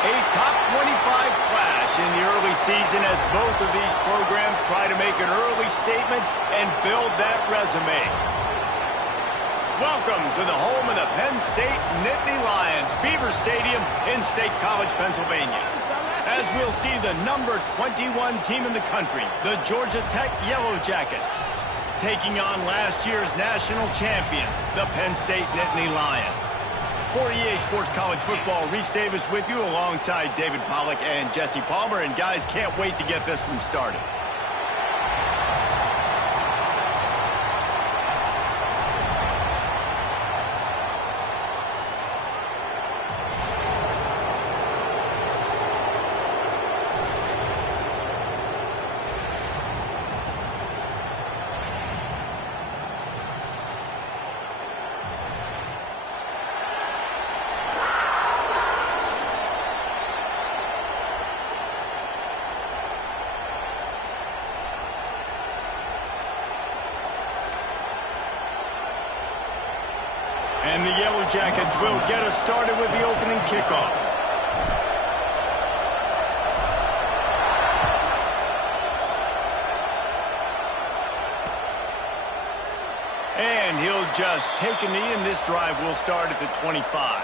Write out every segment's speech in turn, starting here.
A top 25 clash in the early season as both of these programs try to make an early statement and build that resume. Welcome to the home of the Penn State Nittany Lions, Beaver Stadium in State College, Pennsylvania. As we'll see the number 21 team in the country, the Georgia Tech Yellow Jackets, taking on last year's national champions, the Penn State Nittany Lions. For EA Sports College Football, Reese Davis with you alongside David Pollack and Jesse Palmer. And guys, can't wait to get this one started. And the Yellow Jackets will get us started with the opening kickoff. And he'll just take a knee, and this drive will start at the 25.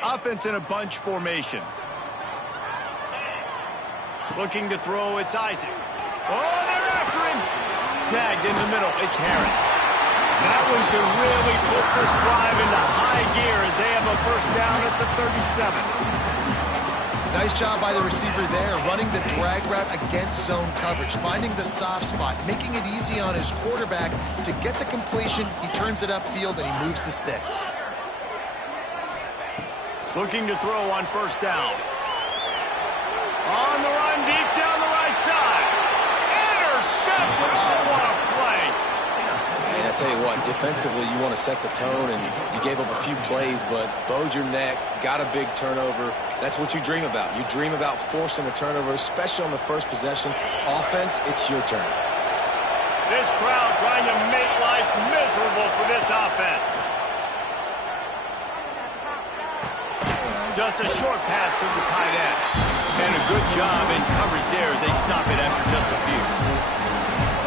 Offense in a bunch formation. Looking to throw, it's Isaac. Oh, they're after him. Snagged in the middle, it's Harris. That one could really put this drive into high gear as they have a first down at the 37. Nice job by the receiver there, running the drag route against zone coverage, finding the soft spot, making it easy on his quarterback to get the completion. He turns it upfield and he moves the sticks. Looking to throw on first down. On the run, deep down the right side. Intercepted. Oh, what a play. And I tell you what, defensively, you want to set the tone, and you gave up a few plays, but bowed your neck, got a big turnover. That's what you dream about. You dream about forcing a turnover, especially on the first possession. Offense, it's your turn. This crowd trying to make life miserable for this offense. Just a short pass to the tight end. And a good job in coverage there as they stop it after just a few.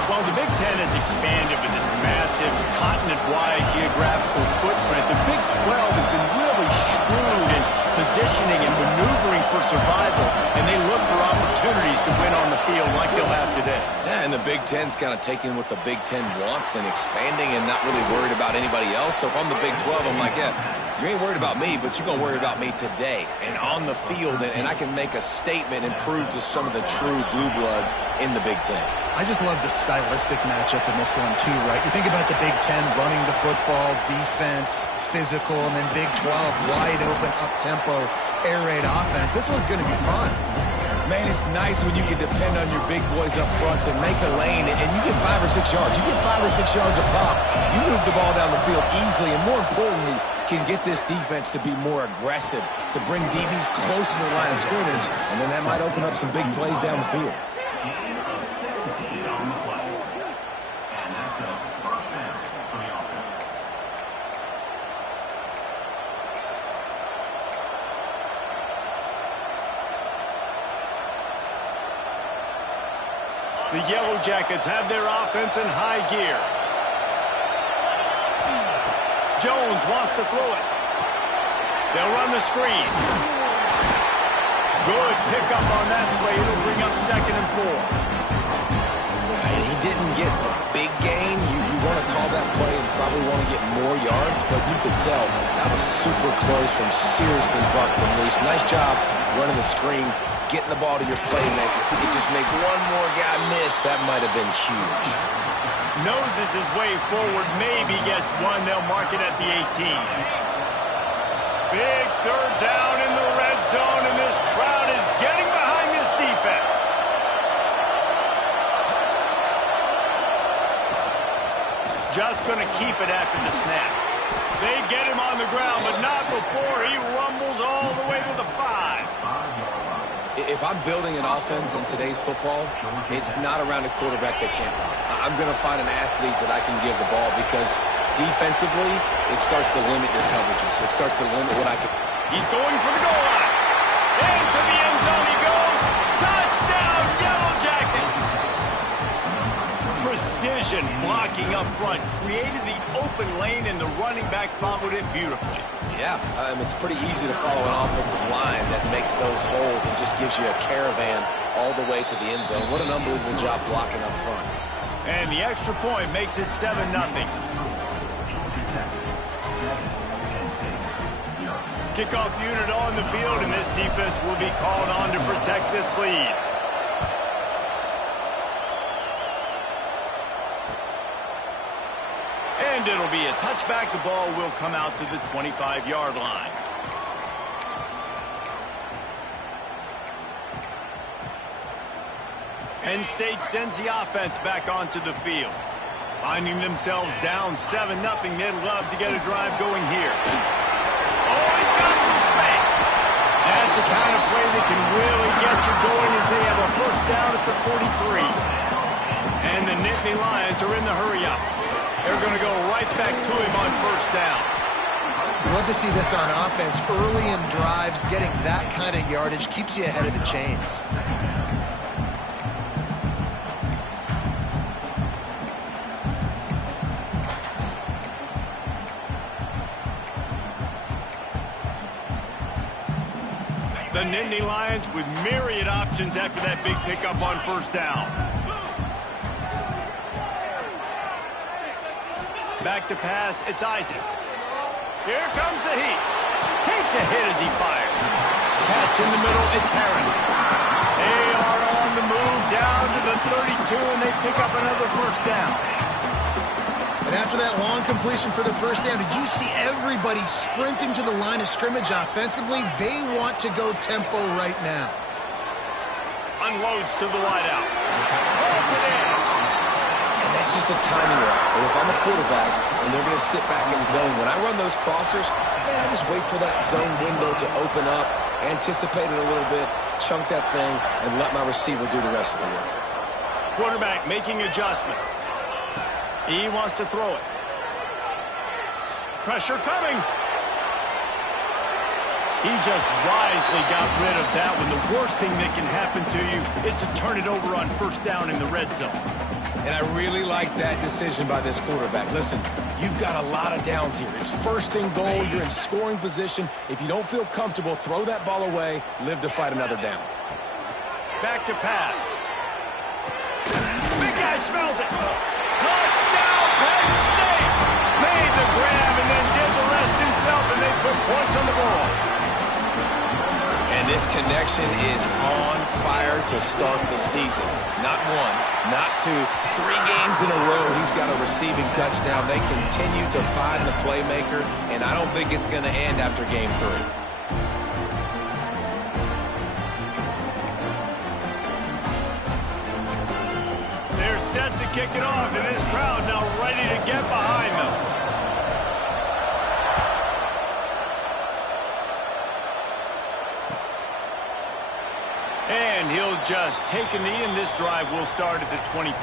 While the Big Ten has expanded with this massive continent-wide geographical footprint, the Big 12 has been really shrewd in positioning and maneuvering for survival, and they look for opportunities to win on the field like they'll have today. Yeah, and the Big Ten's kind of taking what the Big Ten wants and expanding and not really worried about anybody else. So if I'm the Big 12, I'm like, yeah, you ain't worried about me, but you're going to worry about me today and on the field, and I can make a statement and prove to some of the true blue bloods in the Big Ten. I just love the stylistic matchup in this one, too, right? You think about the Big Ten running the football, defense, physical, and then Big 12, wide open, up-tempo, air raid offense. This one's going to be fun. Man, it's nice when you can depend on your big boys up front to make a lane, and you get 5 or 6 yards. You get 5 or 6 yards a pop. You move the ball down the field easily, and more importantly, can get this defense to be more aggressive, to bring DBs close to the line of scrimmage, and then that might open up some big plays down the field. The Yellow Jackets have their offense in high gear. Jones wants to throw it. They'll run the screen. Good pickup on that play. It'll bring up 2nd and 4. And he didn't get a big gain. You want to call that play and probably want to get more yards, but you could tell that was super close from seriously busting loose. Nice job running the screen, getting the ball to your playmaker. If he could just make one more guy miss, that might have been huge. Noses his way forward, maybe gets one. They'll mark it at the 18. Big 3rd down in the red zone, and this crowd is getting behind this defense. Just going to keep it after the snap. They get him on the ground, but not before he rumbles all the way to the 5. If I'm building an offense in today's football, it's not around a quarterback that can't run. I'm going to find an athlete that I can give the ball because defensively, it starts to limit your coverages. It starts to limit what I can. He's going for the goal line. Into the end zone he goes. Touchdown, Yellow Jackets! Precision blocking up front created the open lane, and the running back followed it beautifully. Yeah, it's pretty easy to follow an offensive line that makes those holes and just gives you a caravan all the way to the end zone. What an unbelievable job blocking up front. And the extra point makes it 7-0. Kickoff unit on the field, and this defense will be called on to protect this lead. And it'll be a touchback. The ball will come out to the 25-yard line. Penn State sends the offense back onto the field. Finding themselves down 7-0, they'd love to get a drive going here. Oh, he's got some space. That's the kind of play that can really get you going as they have a first down at the 43. And the Nittany Lions are in the hurry-up. They're going to go right back to him on first down. Love to see this on offense. Early in drives, getting that kind of yardage keeps you ahead of the chains. The Nittany Lions with myriad options after that big pickup on first down. Back to pass, it's Isaac. Here comes the heat. Takes a hit as he fires. Catch in the middle, it's Harris. They are on the move down to the 32, and they pick up another first down. And after that long completion for the first down, did you see everybody sprinting to the line of scrimmage offensively? They want to go tempo right now. Unloads to the wideout. Holds it in. And that's just a timing route. And if I'm a quarterback and they're going to sit back in zone, when I run those crossers, man, I just wait for that zone window to open up, anticipate it a little bit, chunk that thing, and let my receiver do the rest of the work. Quarterback making adjustments. He wants to throw it. Pressure coming. He just wisely got rid of that one. The worst thing that can happen to you is to turn it over on first down in the red zone. And I really like that decision by this quarterback. Listen, you've got a lot of downs here. It's first and goal. You're in scoring position. If you don't feel comfortable, throw that ball away. Live to fight another down. Back to pass. Big guy smells it. Touchdown, Penn State! Made the grab and then did the rest himself, and they put points on the board. And this connection is on fire to start the season. Not one, not two, 3 games in a row he's got a receiving touchdown. They continue to find the playmaker, and I don't think it's going to end after game 3. They're set to kick it off, and this crowd now ready to get behind them. And he'll just take a knee, and this drive will start at the 25.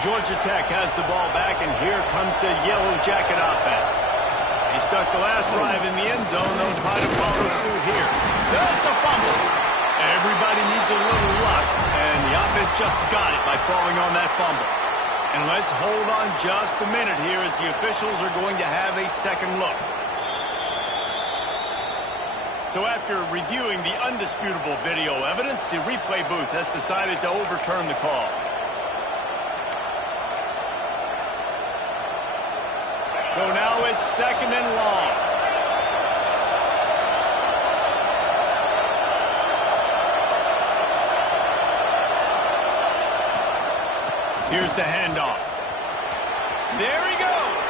Georgia Tech has the ball back, and here comes the Yellow Jacket offense. He stuck the last drive in the end zone. They'll try to follow suit here. That's a fumble. Everybody needs a little luck, and the offense just got it by falling on that fumble. And let's hold on just a minute here as the officials are going to have a second look. So after reviewing the undisputable video evidence, the replay booth has decided to overturn the call. So now it's second and long. Here's the handoff. There he goes.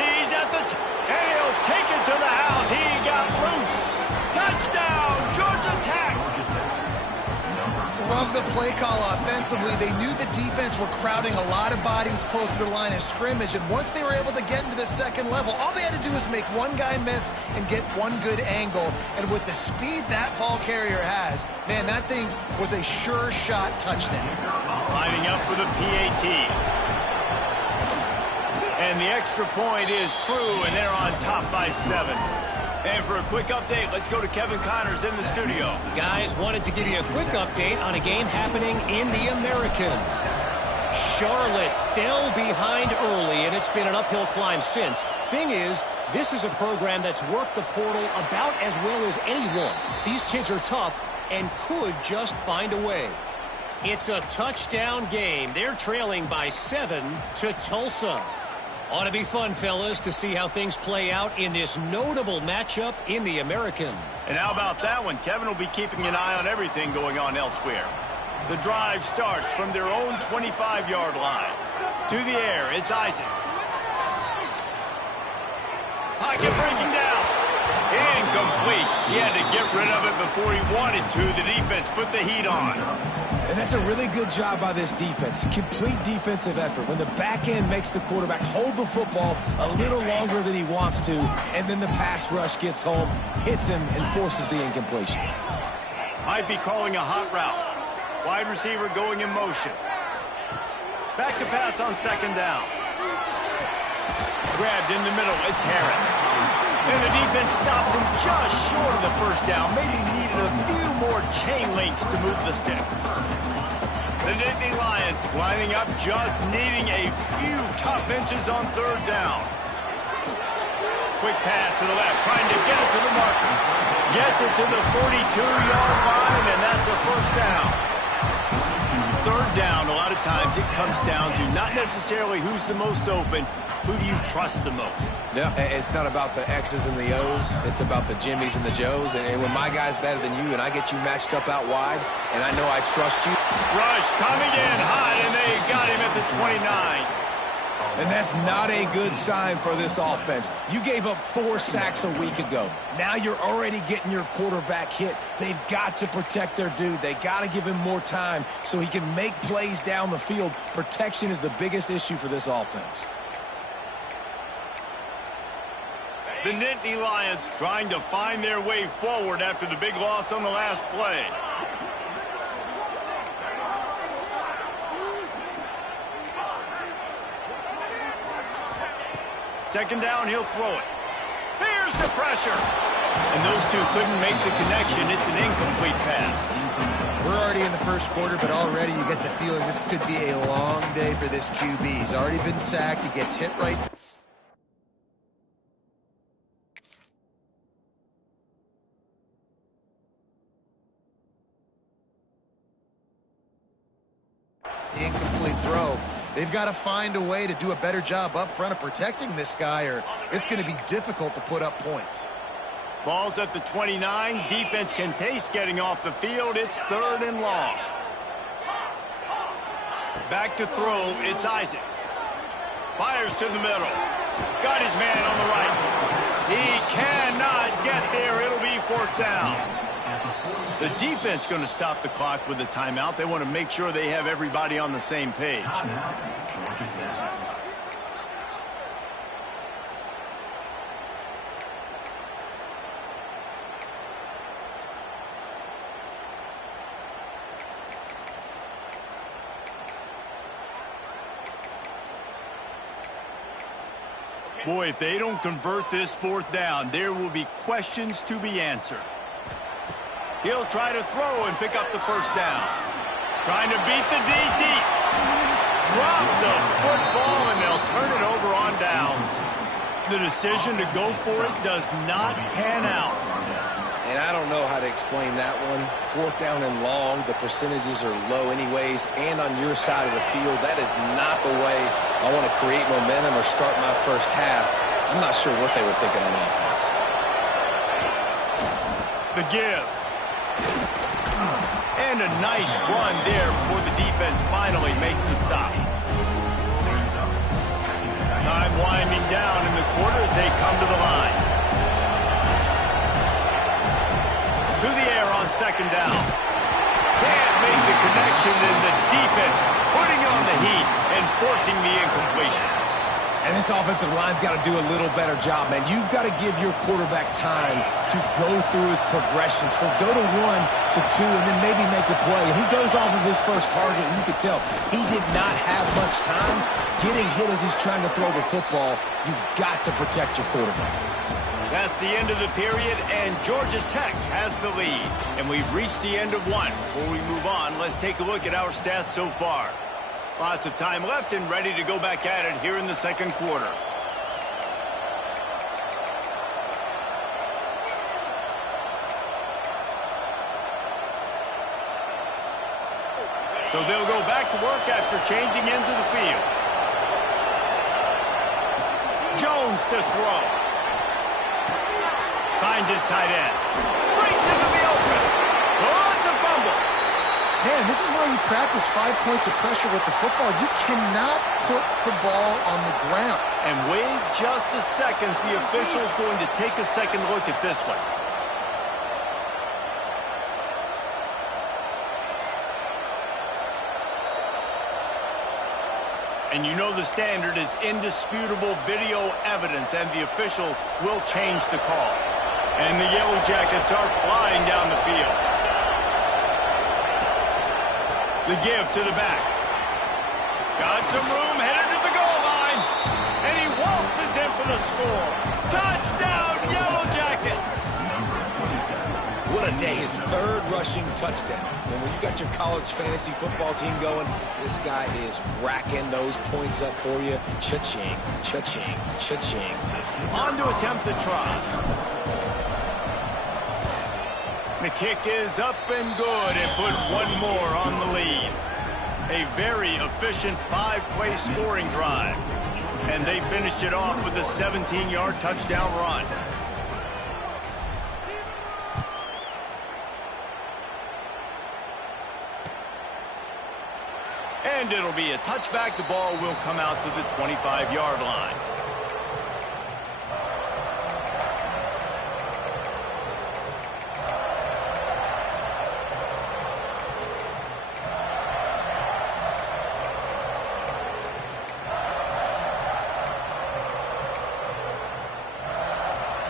He's at the top, and he'll take it to the house. love the play call offensively. They knew the defense were crowding a lot of bodies close to the line of scrimmage, and once they were able to get into the second level, all they had to do was make one guy miss and get one good angle. And with the speed that ball carrier has, man, that thing was a sure shot touchdown. Lining up for the PAT. And the extra point is true, and they're on top by 7. And for a quick update, let's go to Kevin Connors in the studio. Guys, wanted to give you a quick update on a game happening in the American. Charlotte fell behind early, and it's been an uphill climb since. Thing is, this is a program that's worked the portal about as well as anyone. These kids are tough and could just find a way. It's a touchdown game. They're trailing by 7 to Tulsa. Ought to be fun, fellas, to see how things play out in this notable matchup in the American. And how about that one? Kevin will be keeping an eye on everything going on elsewhere. The drive starts from their own 25-yard line. To the air, it's Isaac. Pocket breaking down. Incomplete. He had to get rid of it before he wanted to. The defense put the heat on. And that's a really good job by this defense. Complete defensive effort. When the back end makes the quarterback hold the football a little longer than he wants to, and then the pass rush gets home, hits him, and forces the incompletion. Might be calling a hot route. Wide receiver going in motion. Back to pass on second down. Grabbed in the middle. It's Harris. And the defense stops him just short of the first down. Maybe needed a few more chain links to move the sticks. The Nittany Lions lining up, just needing a few tough inches on third down. Quick pass to the left, trying to get it to the marker. Gets it to the 42-yard line, and that's a first down. Third down, a lot of times it comes down to not necessarily who's the most open, who do you trust the most? Yeah, it's not about the X's and the O's. It's about the Jimmys and the Joes. And when my guy's better than you and I get you matched up out wide, and I know I trust you. Rush coming in hot, and they got him at the 29. And that's not a good sign for this offense. You gave up 4 sacks a week ago. Now you're already getting your quarterback hit. They've got to protect their dude. They got to give him more time so he can make plays down the field. Protection is the biggest issue for this offense. The Nittany Lions trying to find their way forward after the big loss on the last play. Second down, he'll throw it. Here's the pressure. And those two couldn't make the connection. It's an incomplete pass. We're already in the first quarter, but already you get the feeling this could be a long day for this QB. He's already been sacked. He gets hit right. The incomplete throw. They've got to find a way to do a better job up front of protecting this guy, or it's going to be difficult to put up points. Ball's at the 29. Defense can taste getting off the field. It's third and long. Back to throw. It's Isaac. Fires to the middle. Got his man on the right. He cannot get there. It'll be fourth down. The defense going to stop the clock with a timeout. They want to make sure they have everybody on the same page. Boy, if they don't convert this fourth down, there will be questions to be answered. He'll try to throw and pick up the first down. Trying to beat the DT. Drop the football, and they'll turn it over on downs. The decision to go for it does not pan out. And I don't know how to explain that one. Fourth down and long, the percentages are low anyways, and on your side of the field, that is not the way I want to create momentum or start my first half. I'm not sure what they were thinking on offense. The give. And a nice run there before the defense finally makes the stop. Time winding down in the quarter as they come to the line. To the air on second down. Can't make the connection, and the defense putting on the heat and forcing the incompletion. And this offensive line's got to do a little better job, man. You've got to give your quarterback time to go through his progressions, from go to 1 to 2, and then maybe make a play. And he goes off of his first target, and you can tell he did not have much time getting hit as he's trying to throw the football. You've got to protect your quarterback. That's the end of the period, and Georgia Tech has the lead. And we've reached the end of one. Before we move on, let's take a look at our stats so far. Lots of time left and ready to go back at it here in the second quarter. So they'll go back to work after changing into the field. Jones to throw. Finds his tight end. Breaks into the open. Oh, it's a fumble. Man, this is why you practice 5 points of pressure with the football. You cannot put the ball on the ground. And wait just a second. The official's going to take a second look at this one. And you know the standard is indisputable video evidence, and the officials will change the call. And the Yellow Jackets are flying down the field. The give to the back. Got some room, headed to the goal line. And he waltzes in for the score. Touchdown, Yellow Jackets! What a day. His third rushing touchdown. And when you got your college fantasy football team going, this guy is racking those points up for you. Cha-ching, cha-ching, cha-ching. On to attempt the try. The kick is up and good, and put one more on the lead. A very efficient 5-play scoring drive. And they finished it off with a 17-yard touchdown run. And it'll be a touchback. The ball will come out to the 25-yard line.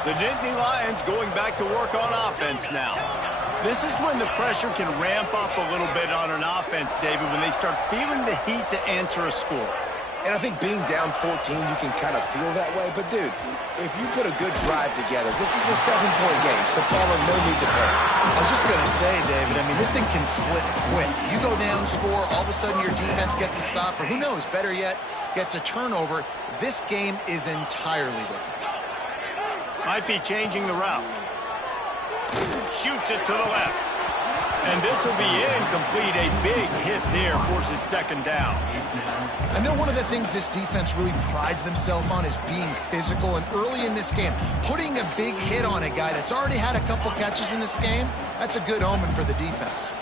The Nittany Lions going back to work on offense now. This is when the pressure can ramp up a little bit on an offense, David, when they start feeling the heat to answer a score. And I think being down 14, you can kind of feel that way. But, dude, if you put a good drive together, this is a 7-point game, so Palmer, no need to panic. I was just going to say, David, I mean, this thing can flip quick. You go down, score, all of a sudden your defense gets a stop, or who knows, better yet, gets a turnover. This game is entirely different. Might be changing the route. Shoots it to the left. And this will be incomplete. A big hit there forces second down. I know one of the things this defense really prides themselves on is being physical. And early in this game, putting a big hit on a guy that's already had a couple catches in this game, that's a good omen for the defense.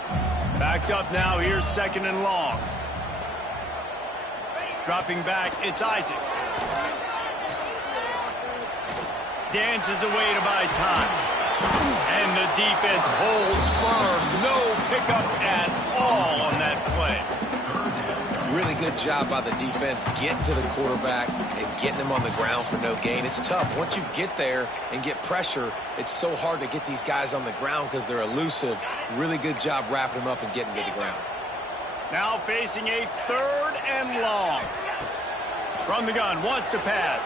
Backed up now. Here's second and long. Dropping back, it's Isaac. Dances away to buy time. And the defense holds firm. No pickup at all on that play. Really good job by the defense getting to the quarterback and getting him on the ground for no gain. It's tough. Once you get there and get pressure, it's so hard to get these guys on the ground because they're elusive. Really good job wrapping them up and getting to the ground. Now facing a third and long. From the gun, wants to pass.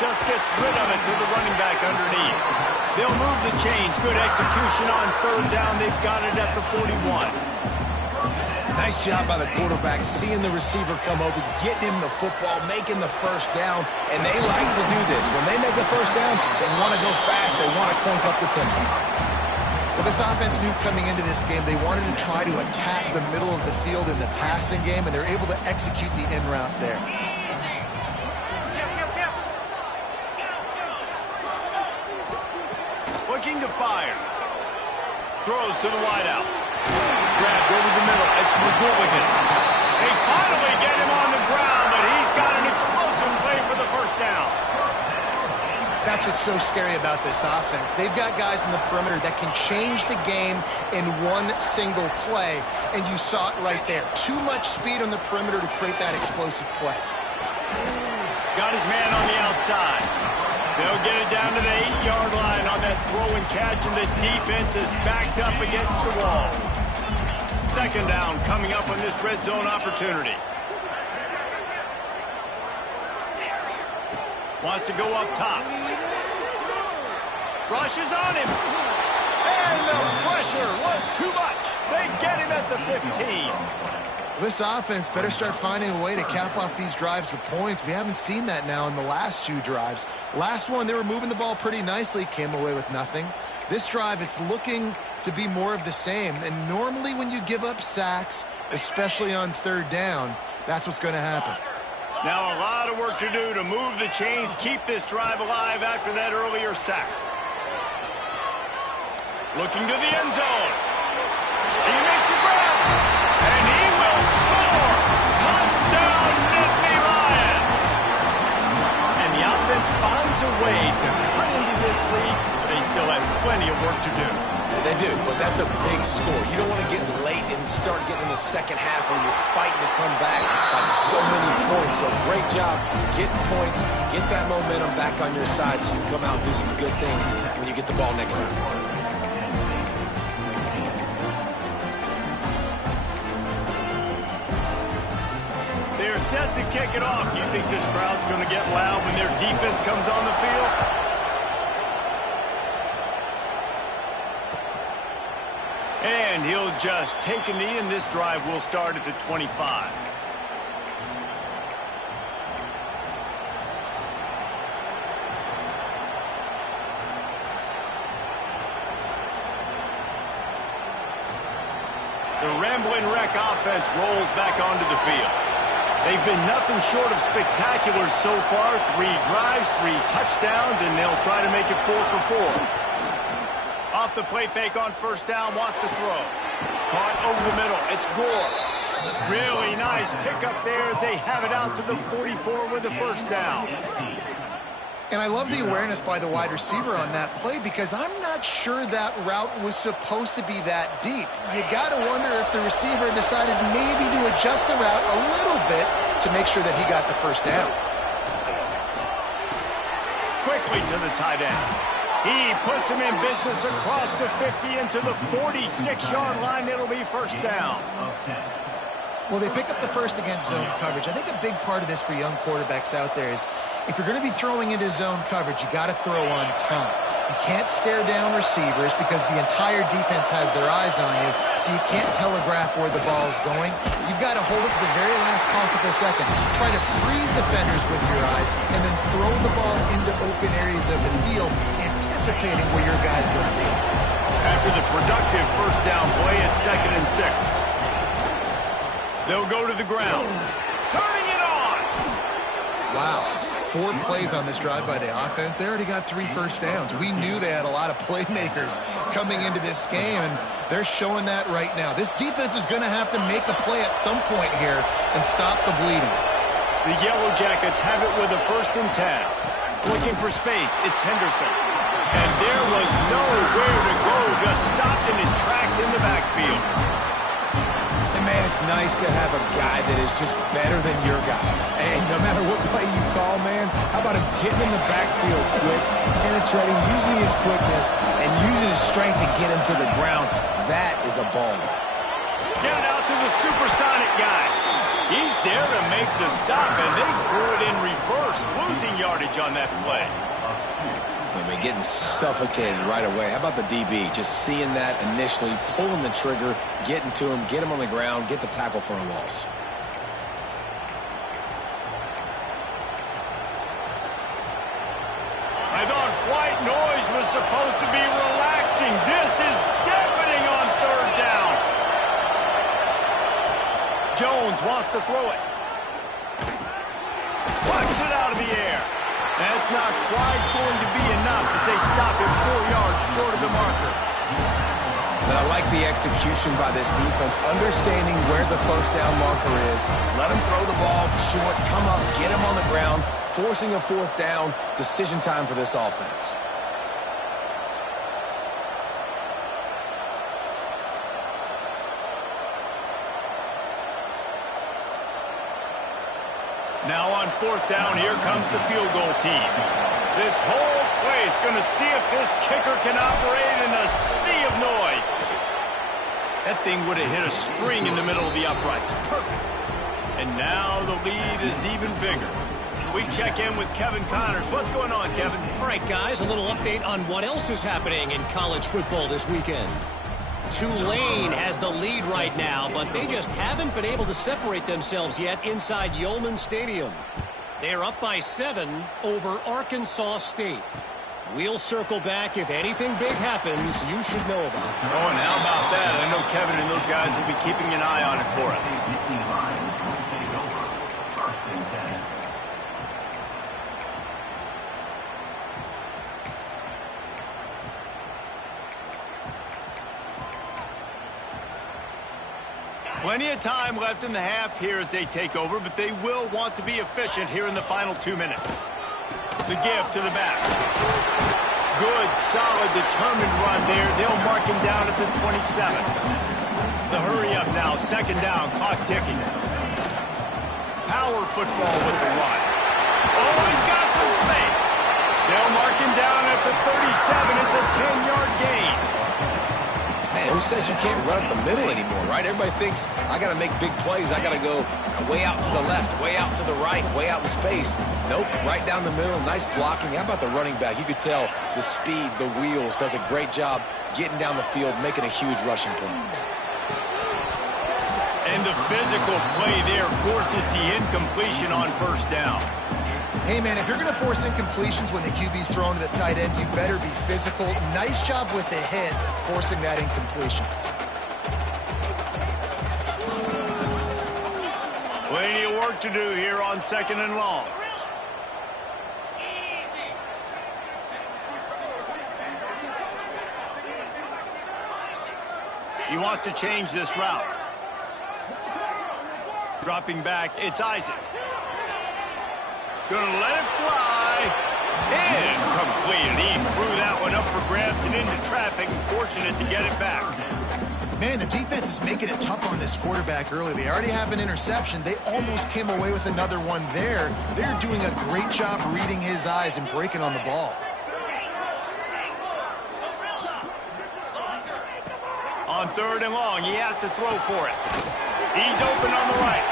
Just gets rid of it to the running back underneath. They'll move the chains. Good execution on third down. They've got it at the 41. Nice job by the quarterback, seeing the receiver come over, getting him the football, making the first down, and they like to do this. When they make a first down, they want to go fast. They want to crank up the tempo. Well, this offense knew coming into this game they wanted to try to attack the middle of the field in the passing game, and they're able to execute the in route there. Looking to fire. Throws to the wideout. Grabbed over the middle. It's McGooligan. They finally get him on the ground, but he's got an explosive play for the first down. That's that's what's so scary about this offense. They've got guys in the perimeter that can change the game in one single play, and you saw it right there. Too much speed on the perimeter to create that explosive play. Got his man on the outside. They'll get it down to the 8-yard line on that throw and catch, and the defense is backed up against the wall. Second down coming up on this red zone opportunity. Wants to go up top. Rushes on him. And the pressure was too much. They get him at the 15. This offense better start finding a way to cap off these drives with points. We haven't seen that now in the last 2 drives. Last one, they were moving the ball pretty nicely, came away with nothing. This drive, it's looking to be more of the same. And normally when you give up sacks, especially on 3rd down, that's what's going to happen. Now a lot of work to do to move the chains, keep this drive alive after that earlier sack. Looking to the end zone. He makes a grab, and he will score. Touchdown, Nittany Lions. And the offense finds a way to cut into this lead. They still have plenty of work to do. They do, but that's a big score. You don't want to get late and start getting in the second half when you're fighting to come back by so many points. So great job getting points, get that momentum back on your side so you can come out and do some good things when you get the ball next time. They're set to kick it off. You think this crowd's going to get loud when their defense comes on the field? And he'll just take a knee, and this drive will start at the 25. The Rambling Wreck offense rolls back onto the field. They've been nothing short of spectacular so far. 3 drives, 3 touchdowns, and they'll try to make it 4 for 4. Off the play fake on 1st down, wants to throw. Caught over the middle. It's Gore. Really nice pickup there as they have it out to the 44 with the 1st down. And I love the awareness by the wide receiver on that play because I'm not sure that route was supposed to be that deep. You got to wonder if the receiver decided maybe to adjust the route a little bit to make sure that he got the 1st down. Quickly to the tight end. He puts him in business across the 50 into the 46-yard line. It'll be 1st down. Well, they pick up the 1st against zone coverage. I think a big part of this for young quarterbacks out there is if you're going to be throwing into zone coverage, you got to throw on time. You can't stare down receivers because the entire defense has their eyes on you, so you can't telegraph where the ball's going. You've got to hold it to the very last possible second. Try to freeze defenders with your eyes and then throw the ball into open areas of the field, anticipating where your guy's going to be. After the productive 1st down play at 2nd and 6. They'll go to the ground. Turning it on! Wow. 4 plays on this drive by the offense. They already got 3 1st downs. We knew they had a lot of playmakers coming into this game, and they're showing that right now. This defense is going to have to make a play at some point here and stop the bleeding. The Yellow Jackets have it with a 1st and 10. Looking for space. It's Henderson. And there was nowhere to go. Just stopped in his tracks in the backfield. Man, it's nice to have a guy that is just better than your guys. And no matter what play you call, man, how about him getting in the backfield quick, penetrating, using his quickness, and using his strength to get him to the ground. That is a ball. Get it out to the supersonic guy. He's there to make the stop, and they threw it in reverse, losing yardage on that play. I mean, getting suffocated right away. How about the DB? Just seeing that initially, pulling the trigger, getting to him, get him on the ground, get the tackle for a loss. I thought white noise was supposed to be relaxing. This is deafening on 3rd down. Jones wants to throw it. Plucks it out of the air. That's not quite going to be enough as they stop him 4 yards short of the marker. But I like the execution by this defense, understanding where the 1st down marker is. Let him throw the ball short, come up, get him on the ground, forcing a fourth down, decision time for this offense. Now on fourth down, here comes the field goal team. This whole place going to see if this kicker can operate in a sea of noise. That thing would have hit a string in the middle of the uprights. Perfect. And now the lead is even bigger. We check in with Kevin Connors. What's going on, Kevin? All right, guys, a little update on what else is happening in college football this weekend. Tulane has the lead right now, but they just haven't been able to separate themselves yet inside Yulman Stadium. They're up by 7 over Arkansas State. We'll circle back. If anything big happens, you should know about it. Oh, and how about that? I know Kevin and those guys will be keeping an eye on it for us. Plenty of time left in the half here as they take over, but they will want to be efficient here in the final 2 minutes. The give to the back. Good, solid, determined run there. They'll mark him down at the 27. The hurry up now, second down, clock ticking. Power football with the run. Oh, he's got some space. They'll mark him down at the 37. It's a 10-yard gain. Man, who says you can't run up the middle anymore, right? Everybody thinks, I got to make big plays. I got to go way out to the left, way out to the right, way out in space. Nope, right down the middle. Nice blocking. How about the running back? You could tell the speed, the wheels, does a great job getting down the field, making a huge rushing play. And the physical play there forces the incompletion on first down. Hey, man, if you're going to force incompletions when the QB's thrown to the tight end, you better be physical. Nice job with the hit, forcing that incompletion. Plenty of work to do here on second and long. He wants to change this route. Dropping back, it's Isaac. Gonna let it fly. Incomplete. He threw that one up for grabs and into traffic. Fortunate to get it back. Man, the defense is making it tough on this quarterback early. They already have an interception. They almost came away with another one there. They're doing a great job reading his eyes and breaking on the ball. On third and long, he has to throw for it. He's open on the right.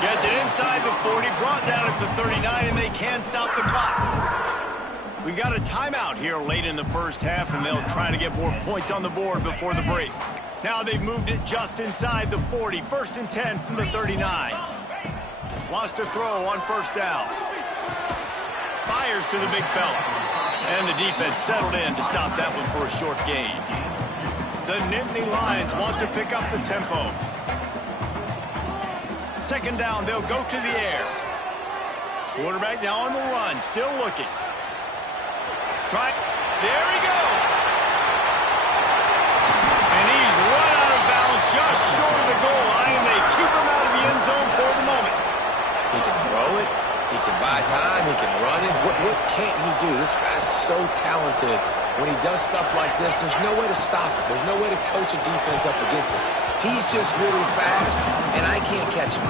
Gets it inside the 40, brought down at the 39, and they can stop the clock. We got a timeout here late in the first half, and they'll try to get more points on the board before the break. Now they've moved it just inside the 40. First and 10 from the 39. Wants to throw on first down. Fires to the big fella. And the defense settled in to stop that one for a short gain. The Nittany Lions want to pick up the tempo. Second down, they'll go to the air. Quarterback now on the run, still looking. There he goes. And he's run out of bounds just short of the goal line, and they keep him out of the end zone for the moment. He can throw it. He can buy time. He can run it. What can't he do? This guy's so talented. When he does stuff like this, there's no way to stop it. There's no way to coach a defense up against this. He's just really fast, and I can't catch him.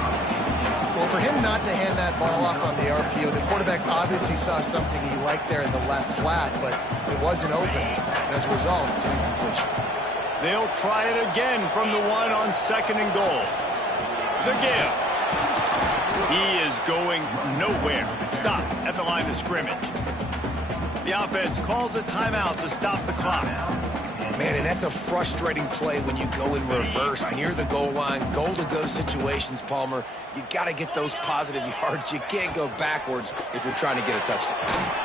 Well, for him not to hand that ball off on the RPO, the quarterback obviously saw something he liked there in the left flat, but it wasn't open. And as a result, it's an incompletion. They'll try it again from the one on second and goal. The give. He is going nowhere. Stop at the line of scrimmage. The offense calls a timeout to stop the clock. Man, and that's a frustrating play when you go in reverse near the goal line. Goal-to-go situations, Palmer. You got to get those positive yards. You can't go backwards if you're trying to get a touchdown.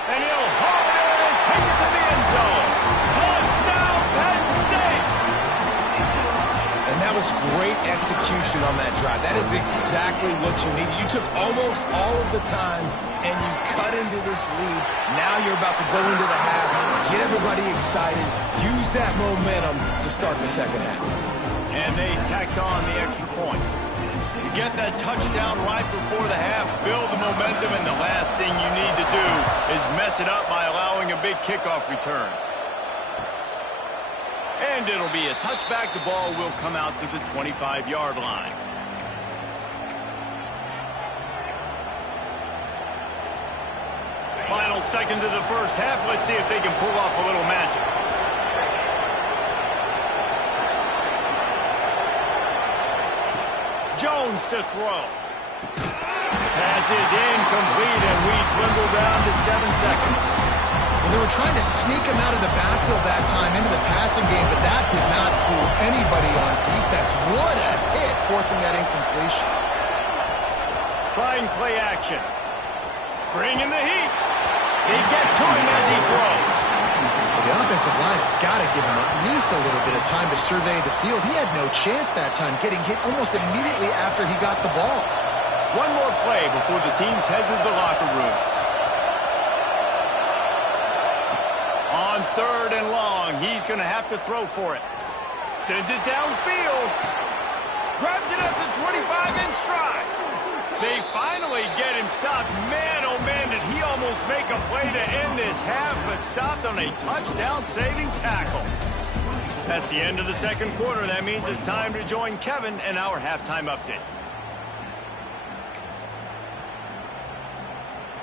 And he'll haul it in and take it to the end zone. Touchdown, Penn State! And that was great execution on that drive. That is exactly what you need. You took almost all of the time, and you cut into this lead. Now you're about to go into the half, get everybody excited, use that momentum to start the second half. And they tacked on the extra point. The get that touchdown right before the half, build the momentum, and the last thing you need to do is mess it up by allowing a big kickoff return. And it'll be a touchback. The ball will come out to the 25-yard line. Final seconds of the first half. Let's see if they can pull off a little magic. Jones to throw. Pass is incomplete, and we dwindle down to 7 seconds. Well, they were trying to sneak him out of the backfield that time into the passing game, but that did not fool anybody on defense. What a hit, forcing that incompletion. Trying play action. Bring in the heat. They get to him as he throws. The offensive line has got to give him at least a little bit of time to survey the field. He had no chance that time, getting hit almost immediately after he got the ball. One more play before the teams head to the locker rooms. On 3rd and long, he's going to have to throw for it. Sends it downfield. Grabs it at the 25 in stride. They finally get him stopped. Man, oh man, did he almost make a play to end this half, but stopped on a touchdown-saving tackle. That's the end of the second quarter. That means it's time to join Kevin and our halftime update.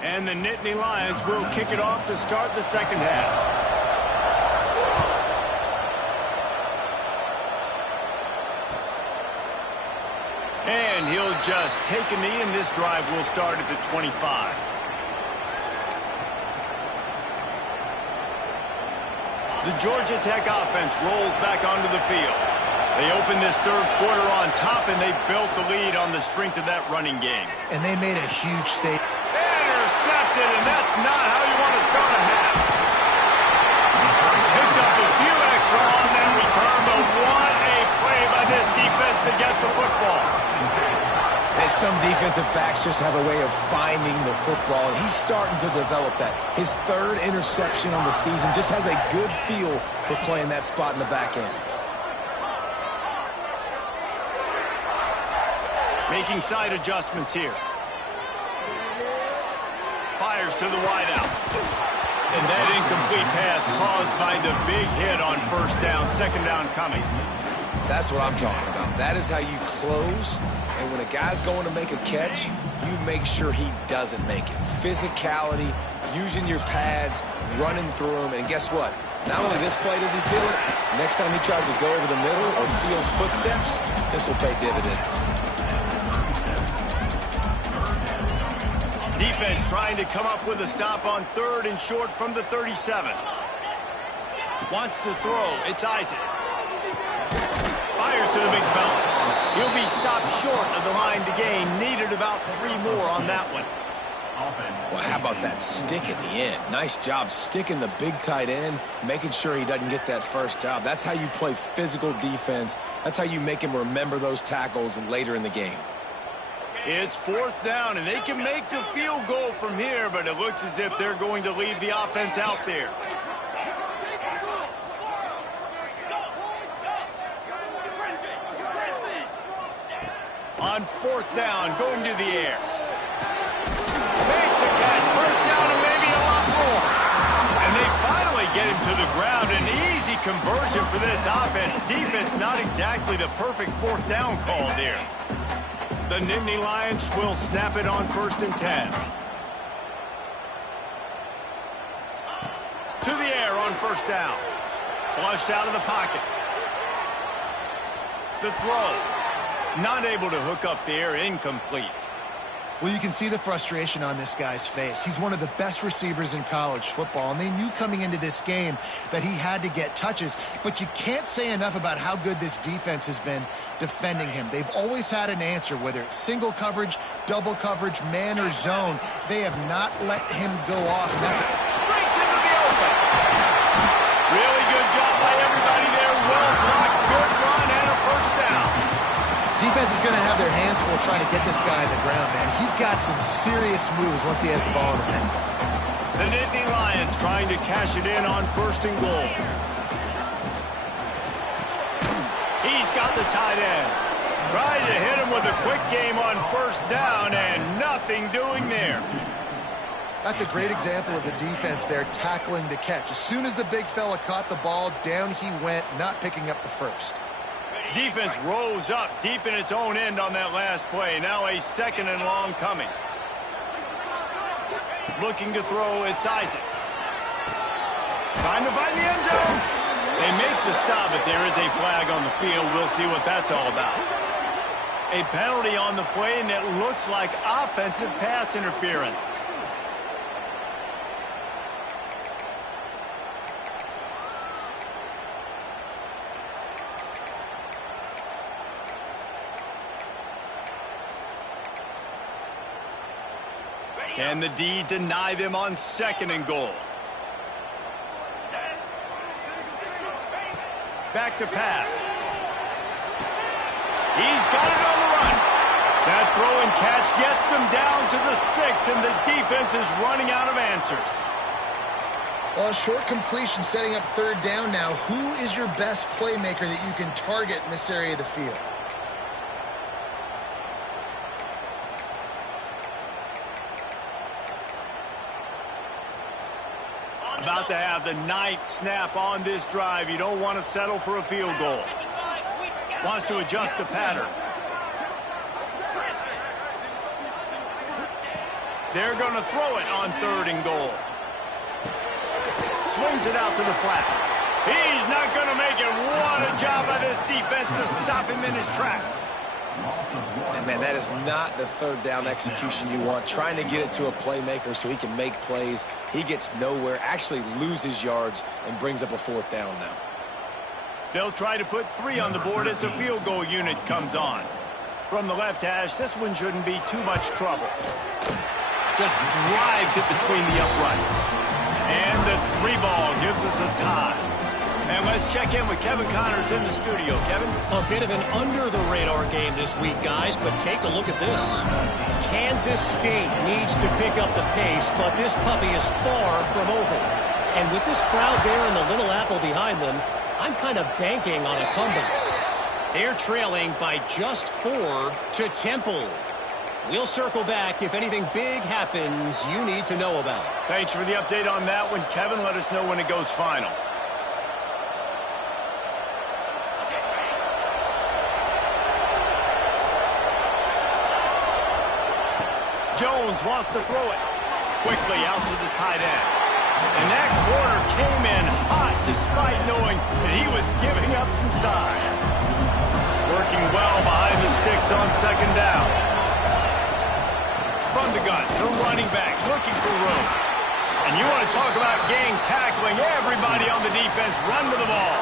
And the Nittany Lions will kick it off to start the second half. And he'll just take a knee, and this drive will start at the 25. The Georgia Tech offense rolls back onto the field. They open this third quarter on top, and they built the lead on the strength of that running game. And they made a huge statement. Intercepted, and that's not how you want to start a half. Picked up a few extra on that return, but what a play by this defense to get the football. And some defensive backs just have a way of finding the football, and he's starting to develop that. His 3rd interception on the season, just has a good feel for playing that spot in the back end. Making side adjustments here. Fires to the wideout. And that incomplete pass caused by the big hit on 1st down, 2nd down coming. That's what I'm talking about. That is how you close. And when a guy's going to make a catch, you make sure he doesn't make it. Physicality, using your pads, running through them. And guess what? Not only this play does he feel it, next time he tries to go over the middle or feels footsteps, this will pay dividends. Defense trying to come up with a stop on 3rd and short from the 37. Wants to throw. It's Isaac. Fires to the big fella. He'll be stopped short of the line to gain. Needed about 3 more on that one. Well, how about that stick at the end? Nice job sticking the big tight end, making sure he doesn't get that first job. That's how you play physical defense. That's how you make him remember those tackles later in the game. It's 4th down, and they can make the field goal from here, but it looks as if they're going to leave the offense out there. On 4th down, going to the air. Makes a catch, 1st down, and maybe a lot more. And they finally get him to the ground. An easy conversion for this offense. Defense, not exactly the perfect 4th down call there. The Nittany Lions will snap it on 1st and 10. To the air on 1st down. Flushed out of the pocket. The throw. Not able to hook up there, incomplete. Well, you can see the frustration on this guy's face. He's one of the best receivers in college football, and they knew coming into this game that he had to get touches, but you can't say enough about how good this defense has been defending him. They've always had an answer, whether it's single coverage, double coverage, man, or zone. They have not let him go off, and that's it. Breaks into the open. Really good job by everybody there. Well blocked, good run, and a 1st down. Defense is going to have their hands full trying to get this guy on the ground, man. He's got some serious moves once he has the ball in his hands. The Nittany Lions trying to cash it in on 1st and goal. He's got the tight end. Trying to hit him in with a quick game on first down and nothing doing there. That's a great example of the defense there tackling the catch. As soon as the big fella caught the ball, down he went, not picking up the first. Defense rose up deep in its own end on that last play. Now a 2nd and long coming. Looking to throw, it's Isaac. Trying to find the end zone. They make the stop, but there is a flag on the field. We'll see what that's all about. A penalty on the play, and it looks like offensive pass interference. Can the D deny them on 2nd and goal? Back to pass. He's got it on the run. That throw and catch gets them down to the 6, and the defense is running out of answers. Well, a short completion setting up 3rd down now. Who is your best playmaker that you can target in this area of the field? About to have the 9th snap on this drive. You don't want to settle for a field goal. Wants to adjust the pattern. They're going to throw it on 3rd and goal. Swings it out to the flat. He's not going to make it. What a job by this defense to stop him in his tracks. And man, that is not the 3rd down execution you want. Trying to get it to a playmaker so he can make plays. He gets nowhere, actually loses yards, and brings up a 4th down now. They'll try to put 3 on the board as the field goal unit comes on. From the left hash, this one shouldn't be too much trouble. Just drives it between the uprights. And the 3 ball gives us a tie. And let's check in with Kevin Connors in the studio. Kevin? A bit of an under-the-radar game this week, guys, but take a look at this. Kansas State needs to pick up the pace, but this puppy is far from over. And with this crowd there and the Little Apple behind them, I'm kind of banking on a comeback. They're trailing by just 4 to Temple. We'll circle back if anything big happens you need to know about. Thanks for the update on that one, Kevin. Let us know when it goes final. Jones wants to throw it quickly out to the tight end. And that corner came in hot despite knowing that he was giving up some size. Working well behind the sticks on 2nd down. From the gun, the running back looking for room. And you want to talk about gang tackling. Everybody on the defense run to the ball.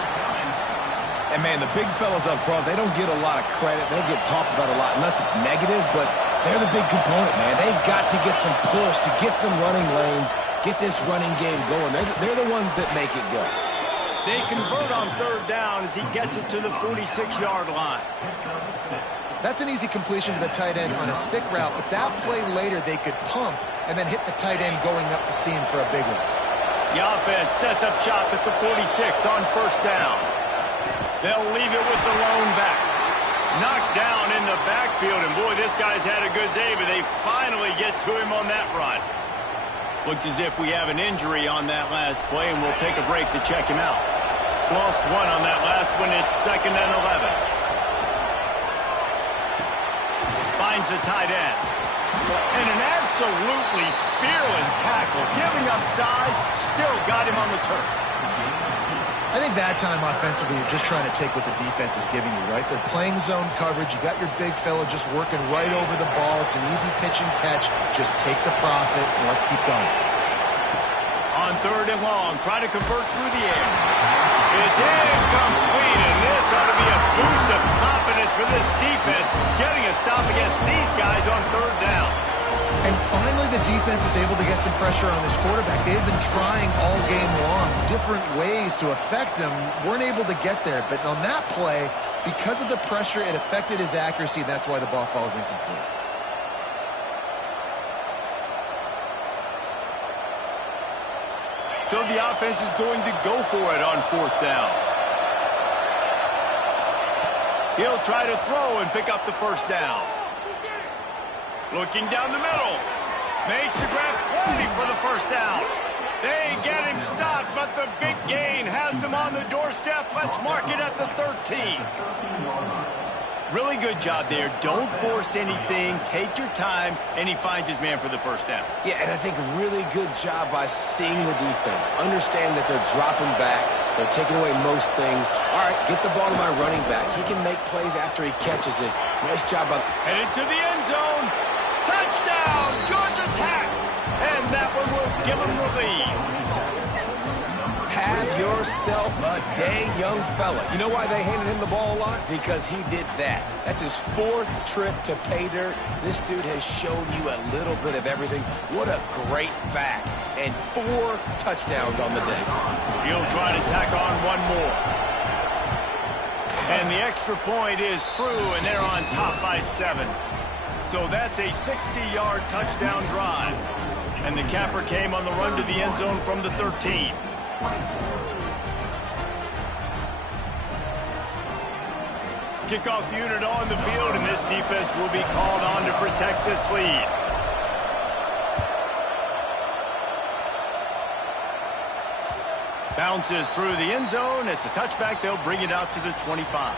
And man, the big fellas up front, they don't get a lot of credit. They don't get talked about a lot unless it's negative, but they're the big component, man. They've got to get some push, to get some running lanes, get this running game going. They're the ones that make it go. They convert on 3rd down as he gets it to the 46-yard line. That's an easy completion to the tight end on a stick route, but that play later they could pump and then hit the tight end going up the seam for a big one. The offense sets up shop at the 46 on 1st down. They'll leave it with the lone back. Knocked down in the backfield, and boy, this guy's had a good day, but they finally get to him on that run. Looks as if we have an injury on that last play, and we'll take a break to check him out. Lost 1 on that last one. It's 2nd and 11. Finds the tight end. And an absolutely fearless tackle. Giving up size, still got him on the turf. I think that time offensively, you're just trying to take what the defense is giving you, right? They're playing zone coverage. You got your big fella just working right over the ball. It's an easy pitch and catch. Just take the profit and let's keep going. On 3rd and long, try to convert through the air. It's incomplete, and this ought to be a boost of confidence for this defense, getting a stop against these guys on 3rd down. And finally, the defense is able to get some pressure on this quarterback. They had been trying all game long, different ways to affect him, weren't able to get there. But on that play, because of the pressure, it affected his accuracy, and that's why the ball falls incomplete. So the offense is going to go for it on 4th down. He'll try to throw and pick up the first down. Looking down the middle. Makes the grab play for the first down. They get him stopped, but the big gain has them on the doorstep. Let's mark it at the 13. Really good job there. Don't force anything. Take your time, and he finds his man for the first down. Yeah, and I think really good job by seeing the defense. Understand that they're dropping back. They're taking away most things. All right, get the ball to my running back. He can make plays after he catches it. Nice job by... Headed to the end zone. Touchdown, Georgia Tech. And that one will give him the lead. Have yourself a day, young fella. You know why they handed him the ball a lot? Because he did that. That's his 4th trip to pay dirt. This dude has shown you a little bit of everything. What a great back. And 4 touchdowns on the day. He'll try to tack on one more. And the extra point is true, and they're on top by 7. So that's a 60-yard touchdown drive. And the capper came on the run to the end zone from the 13. Kickoff unit on the field, and this defense will be called on to protect this lead. Bounces through the end zone. It's a touchback. They'll bring it out to the 25.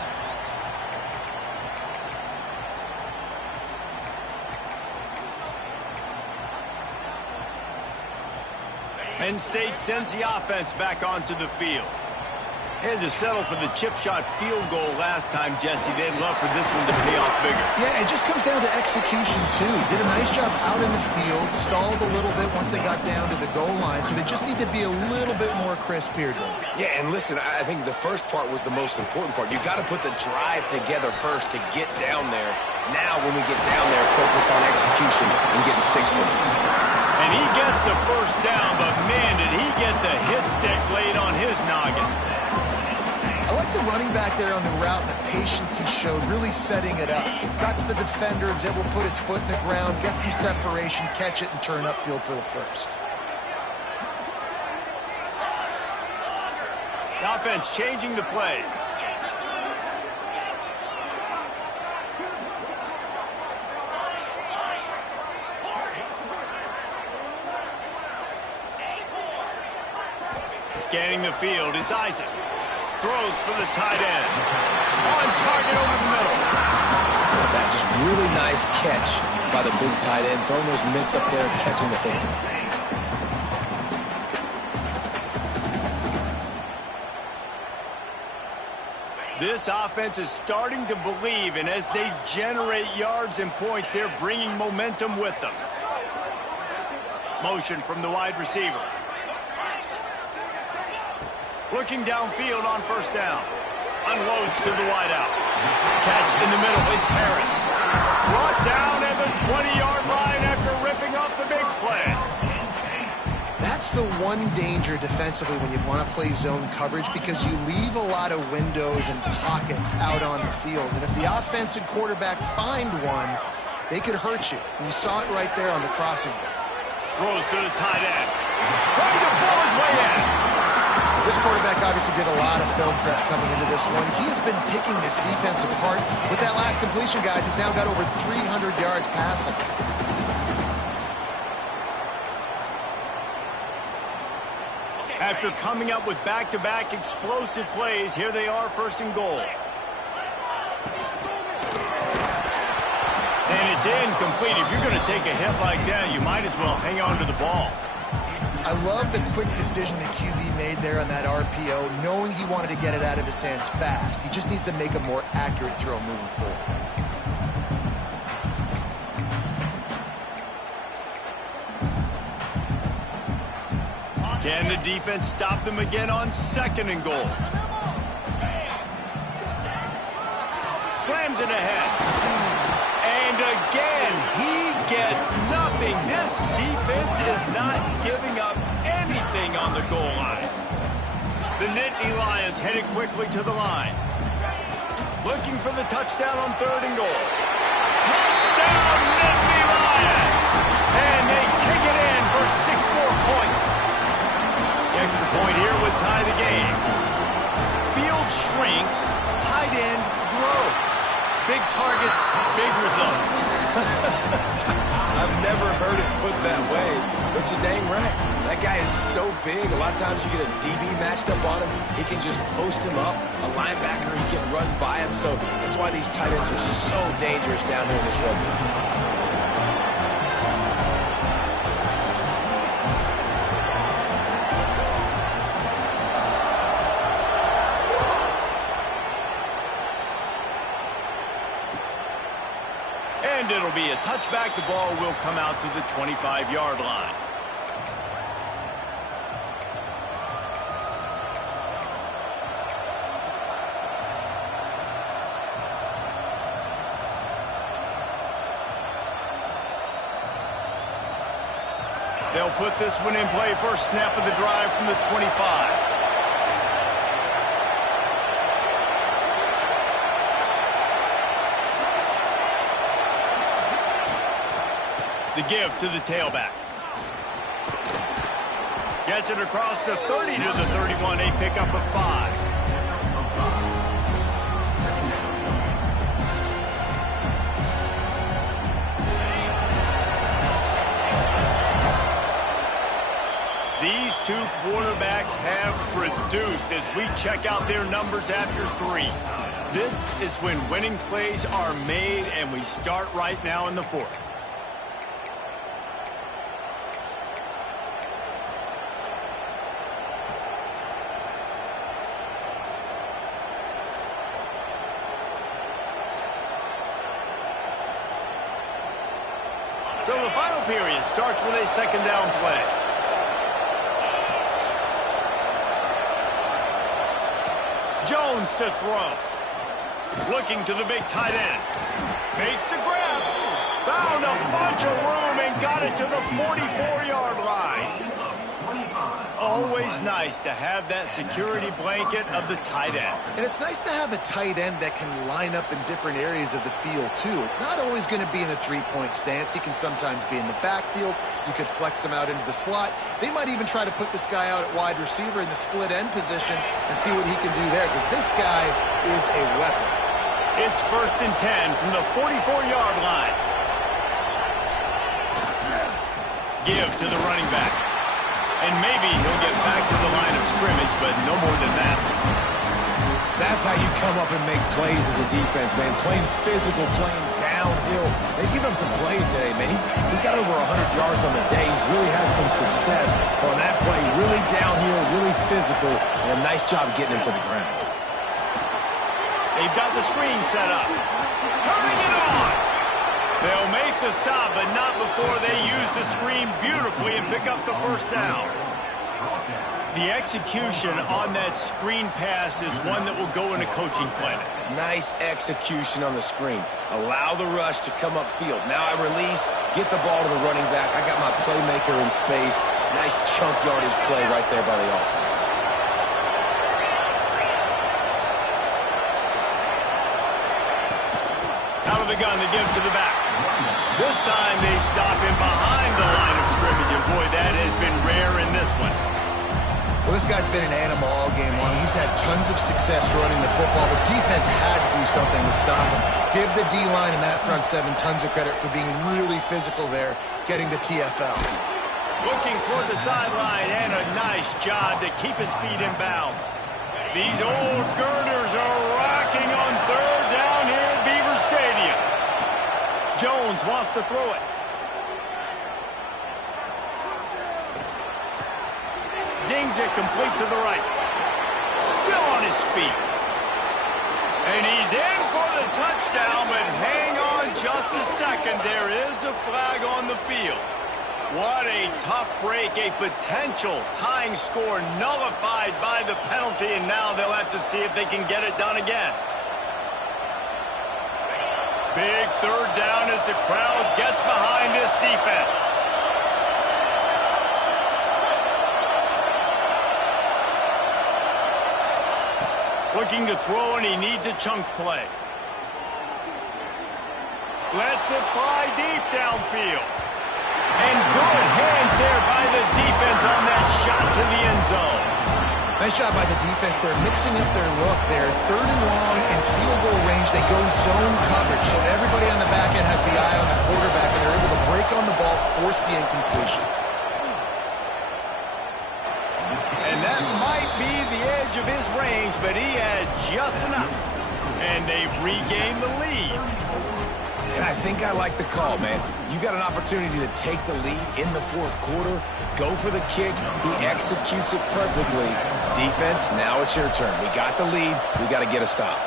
Penn State sends the offense back onto the field. Had to settle for the chip shot field goal last time, Jesse. They'd love for this one to pay off bigger. Yeah, it just comes down to execution, too. He did a nice job out in the field, stalled a little bit once they got down to the goal line, so they just need to be a little bit more crisp here. Yeah, and listen, I think the first part was the most important part. You got to put the drive together first to get down there. Now, when we get down there, focus on execution and getting 6 points. And he gets the first down, but man, did he get the hit stick laid on his noggin. I like the running back there on the route and the patience he showed, really setting it up. Got to the defender, was able to put his foot in the ground, get some separation, catch it, and turn upfield for the first. The offense changing the play. Scanning the field, it's Isaac. Throws for the tight end. On target over the middle. That just really nice catch by the big tight end. Throwing those mitts up there, catching the football. This offense is starting to believe, and as they generate yards and points, they're bringing momentum with them. Motion from the wide receiver. Looking downfield on first down. Unloads to the wideout. Catch in the middle. It's Harris. Brought down at the 20-yard line after ripping off the big play. That's the one danger defensively when you want to play zone coverage, because you leave a lot of windows and pockets out on the field. And if the offensive quarterback find one, they could hurt you. And you saw it right there on the crossing. Throws to the tight end. Trying to pull his way in. This quarterback obviously did a lot of film prep coming into this one. He has been picking this defense apart. With that last completion, guys, he's now got over 300 yards passing. After coming up with back-to-back explosive plays, here they are, first and goal. And it's incomplete. If you're going to take a hit like that, you might as well hang on to the ball. I love the quick decision the QB made there on that RPO, knowing he wanted to get it out of his hands fast. He just needs to make a more accurate throw moving forward. Can the defense stop them again on second and goal? Slams it ahead. And again, he gets nothing. This defense is not giving up anything on the goal line. The Nittany Lions headed quickly to the line. Looking for the touchdown on third and goal. Touchdown, Nittany Lions! And they take it in for 6 more points. The extra point here would tie the game. Field shrinks, tight end grows. That's a dang right. That guy is so big. A lot of times you get a DB matched up on him. He can just post him up. A linebacker, he can run by him. So that's why these tight ends are so dangerous down here in this red zone. And it'll be a touchback. The ball will come out to the 25-yard line. They'll put this one in play. First snap of the drive from the 25. The give to the tailback. Gets it across the 30 to the 31. A pickup of 5. These two quarterbacks have produced as we check out their numbers after 3. This is when winning plays are made, and we start right now in the 4th. So the final period starts with a second down play. Jones to throw. Looking to the big tight end. Makes the grab. Found a bunch of room and got it to the 44-yard line. Always nice to have that security blanket of the tight end. And it's nice to have a tight end that can line up in different areas of the field, too. It's not always going to be in a three-point stance. He can sometimes be in the backfield. You could flex him out into the slot. They might even try to put this guy out at wide receiver in the split end position and see what he can do there, because this guy is a weapon. It's 1st and 10 from the 44-yard line. Give to the running back. And maybe he'll get back to the line of scrimmage, but no more than that. That's how you come up and make plays as a defense, man. Playing physical, playing downhill. They give him some plays today, man. He's got over 100 yards on the day. He's really had some success on that play. Really downhill, really physical, and a nice job getting him to the ground. They've got the screen set up. Turning it on. They'll make the stop, but not before they use the screen beautifully and pick up the first down. The execution on that screen pass is one that will go in a coaching clinic. Nice execution on the screen. Allow the rush to come upfield. Now I release, get the ball to the running back. I got my playmaker in space. Nice chunk yardage play right there by the offense. Out of the gun to give to the back. This time they stop him behind the line of scrimmage, and boy, that has been rare in this one. Well, this guy's been an animal all game long. He's had tons of success running the football. The defense had to do something to stop him. Give the D-line and that front 7 tons of credit for being really physical there, getting the TFL. Looking toward the sideline, and a nice job to keep his feet in bounds. These old girders are rocking on 3rd down here at Beaver Stadium. Jones wants to throw it. Zings it complete to the right. Still on his feet. And he's in for the touchdown, but hang on just a second. There is a flag on the field. What a tough break, a potential tying score nullified by the penalty, and now they'll have to see if they can get it done again. Big 3rd down as the crowd gets behind this defense. Looking to throw, and he needs a chunk play. Lets it fly deep downfield. And good hands there by the defense on that shot to the end zone. Nice job by the defense. They're mixing up their look there. 3rd and long and field goal range. They go zone coverage. So everybody on the back end has the eye on the quarterback, and they're able to break on the ball, force the incompletion. his range, but he had just enough. And they've regained the lead. And I think I like the call, man. You got an opportunity to take the lead in the fourth quarter. Go for the kick. He executes it perfectly. Defense, now it's your turn. We got the lead. We got to get a stop.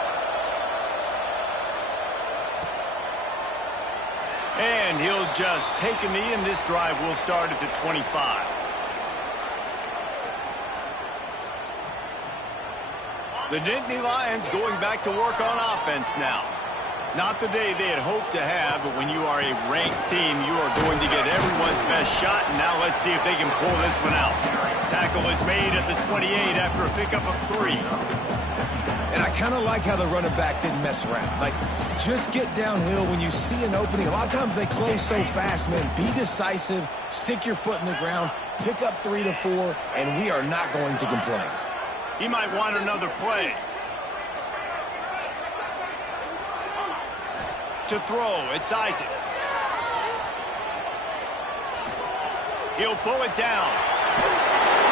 And he'll just take a knee, and this drive will start at the 25. The Nittany Lions going back to work on offense now. Not the day they had hoped to have, but when you are a ranked team, you are going to get everyone's best shot, and now let's see if they can pull this one out. Tackle is made at the 28 after a pickup of 3. And I kind of like how the running back didn't mess around. Like, just get downhill when you see an opening. A lot of times they close so fast, man. Be decisive, stick your foot in the ground, pick up 3 to 4, and we are not going to complain. He might want another play. To throw, it's Isaac. He'll pull it down.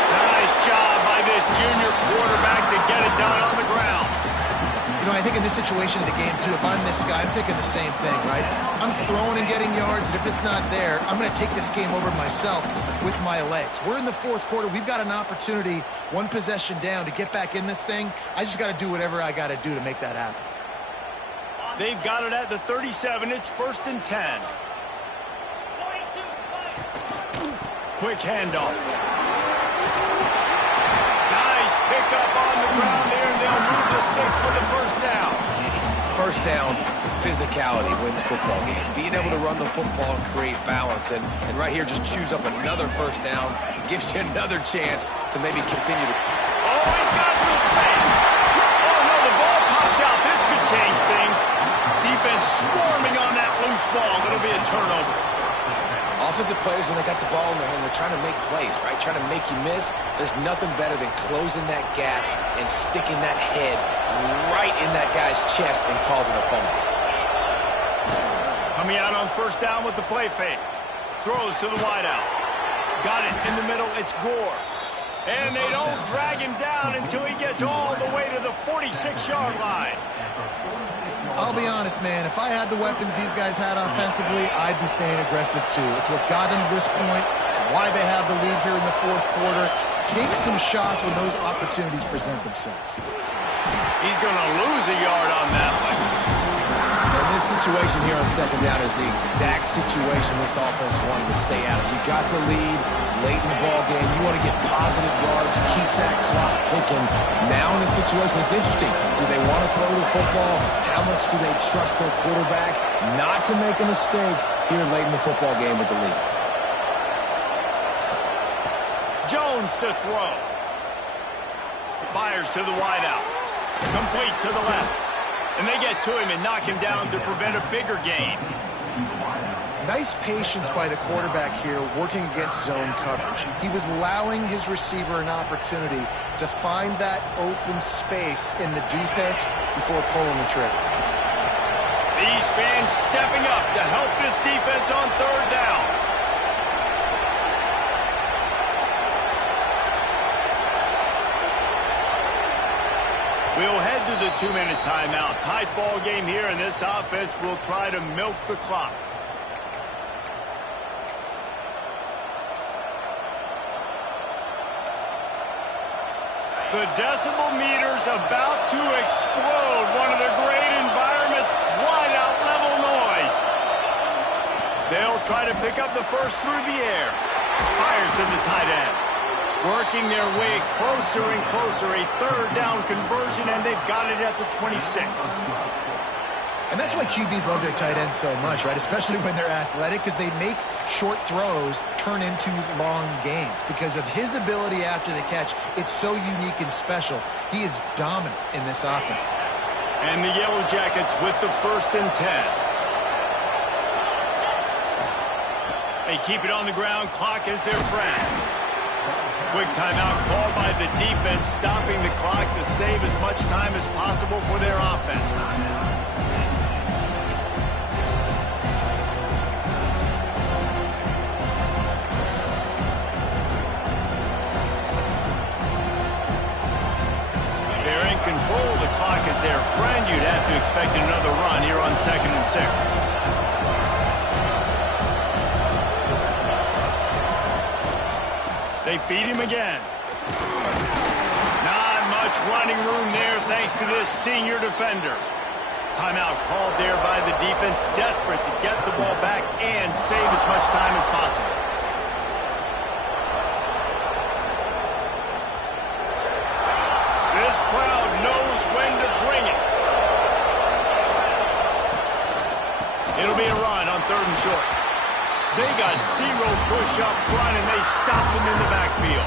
Nice job by this junior quarterback to get it done on the ground. You know, I think in this situation of the game, too, if I'm this guy, I'm thinking the same thing, right? I'm throwing and getting yards, and if it's not there, I'm going to take this game over myself with my legs. We're in the fourth quarter. We've got an opportunity, one possession down, to get back in this thing. I just got to do whatever I got to do to make that happen. They've got it at the 37. It's 1st and 10. Quick handoff. Nice pickup on the ground there, and they'll move the sticks for the first down. First down, physicality wins football games. Being able to run the football and create balance. And right here, just choose up another first down. Gives you another chance to maybe continue to... Oh, he's got some space. Oh, no, the ball popped out. This could change things. Defense swarming on that loose ball. It'll be a turnover. Offensive players, when they got the ball in their hand, they're trying to make plays, right? Trying to make you miss. There's nothing better than closing that gap and sticking that head right in that guy's chest and causing a fumble. Coming out on first down with the play fake. Throws to the wideout. Got it in the middle. It's Gore. And they don't drag him down until he gets all the way to the 46-yard line. I'll be honest, man. If I had the weapons these guys had offensively, I'd be staying aggressive, too. It's what got them to this point. It's why they have the lead here in the fourth quarter. Take some shots when those opportunities present themselves. He's going to lose a yard on that one. And this situation here on second down is the exact situation this offense wanted to stay out of. You got the lead late in the ball game. You want to get positive yards, keep that clock ticking. Now in this situation, it's interesting. Do they want to throw the football? How much do they trust their quarterback not to make a mistake here late in the football game with the lead? Jones to throw. Fires to the wideout. Complete to the left. And they get to him and knock him down to prevent a bigger gain. Nice patience by the quarterback here working against zone coverage. He was allowing his receiver an opportunity to find that open space in the defense before pulling the trigger. These fans stepping up to help this defense on third down. We'll head to the 2-minute timeout. Tight ball game here, and this offense will try to milk the clock. The decibel meter's about to explode. One of the great environments, wide-out level noise. They'll try to pick up the first through the air. Fires to the tight end. Working their way closer and closer. A third down conversion, and they've got it at the 26. And that's why QBs love their tight ends so much, right? Especially when they're athletic, because they make short throws turn into long gains. Because of his ability after the catch, it's so unique and special. He is dominant in this offense. And the Yellow Jackets with the 1st and 10. They keep it on the ground. Clock is their friend. Quick timeout called by the defense, stopping the clock to save as much time as possible for their offense. expecting another run here on 2nd and 6. They feed him again. Not much running room there thanks to this senior defender. Timeout called there by the defense, desperate to get the ball back and save as much time as possible. This crowd knows when to bring it. It'll be a run on 3rd and short. They got 0 push up front, and they stopped him in the backfield.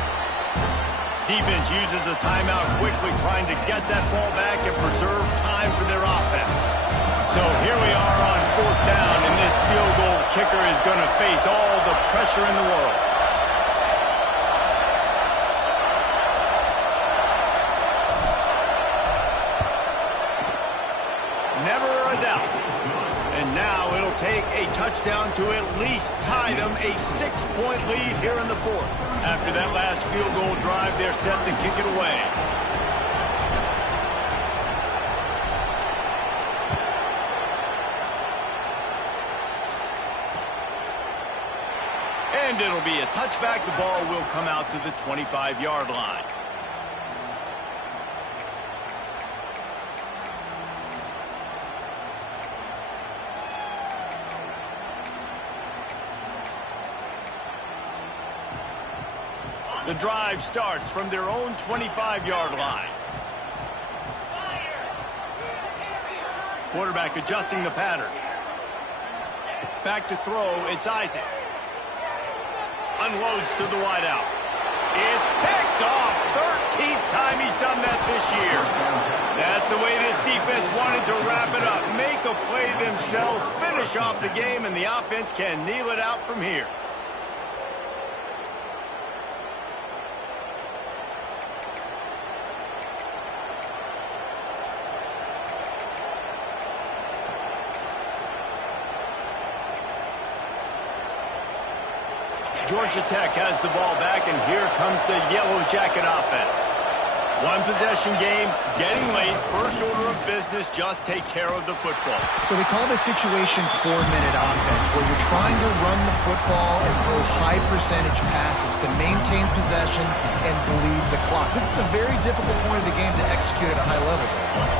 Defense uses a timeout quickly, trying to get that ball back and preserve time for their offense. So here we are on 4th down, and this field goal kicker is going to face all the pressure in the world. Never a doubt. And now it'll take a touchdown to at least tie them a 6-point lead here in the 4th. After that last field goal drive, they're set to kick it away. And it'll be a touchback. The ball will come out to the 25-yard line. The drive starts from their own 25-yard line. Quarterback adjusting the pattern. Back to throw, it's Isaac. Unloads to the wideout. It's picked off. 13th time he's done that this year. That's the way this defense wanted to wrap it up. Make a play themselves, finish off the game, and the offense can kneel it out from here. Georgia Tech has the ball back, and here comes the Yellow Jacket offense. One possession game, getting late, first order of business, just take care of the football. So they call this situation 4-minute offense, where you're trying to run the football and throw high percentage passes to maintain possession and bleed the clock. This is a very difficult point of the game to execute at a high level.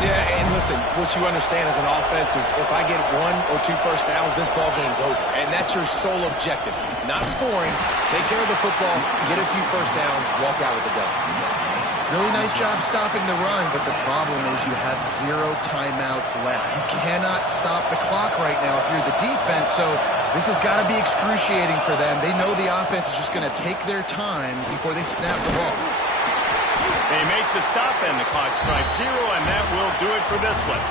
Yeah, and listen, what you understand as an offense is if I get 1 or 2 first downs, this ball game's over. And that's your sole objective. Not scoring, take care of the football, get a few first downs, walk out with the W. Really nice job stopping the run, but the problem is you have 0 timeouts left. You cannot stop the clock right now if you're the defense, so this has got to be excruciating for them. They know the offense is just going to take their time before they snap the ball. They make the stop, and the clock strikes 0, and that will do it for this one.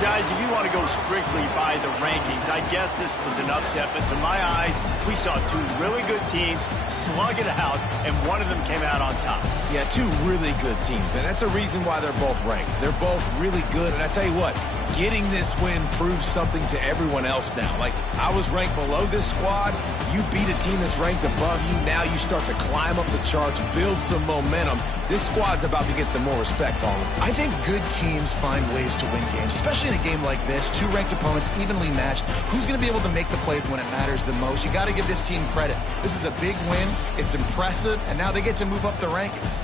Guys, if you want to go strictly by the rankings, I guess this was an upset, but to my eyes, we saw 2 really good teams slug it out, and one of them came out on top. Yeah, 2 really good teams, and that's a reason why they're both ranked. They're both really good, and I tell you what, getting this win proves something to everyone else now. Like, I was ranked below this squad. You beat a team that's ranked above you. Now you start to climb up the charts, build some momentum. This squad's about to get some more respect on them. I think good teams find ways to win games, especially in a game like this. 2 ranked opponents, evenly matched. Who's going to be able to make the plays when it matters the most? You got to give this team credit. This is a big win. It's impressive, and now they get to move up the rankings.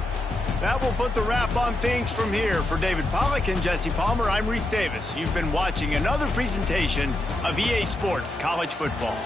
That will put the wrap on things from here. For David Pollack and Jesse Palmer, I'm Reese Davis. You've been watching another presentation of EA Sports College Football.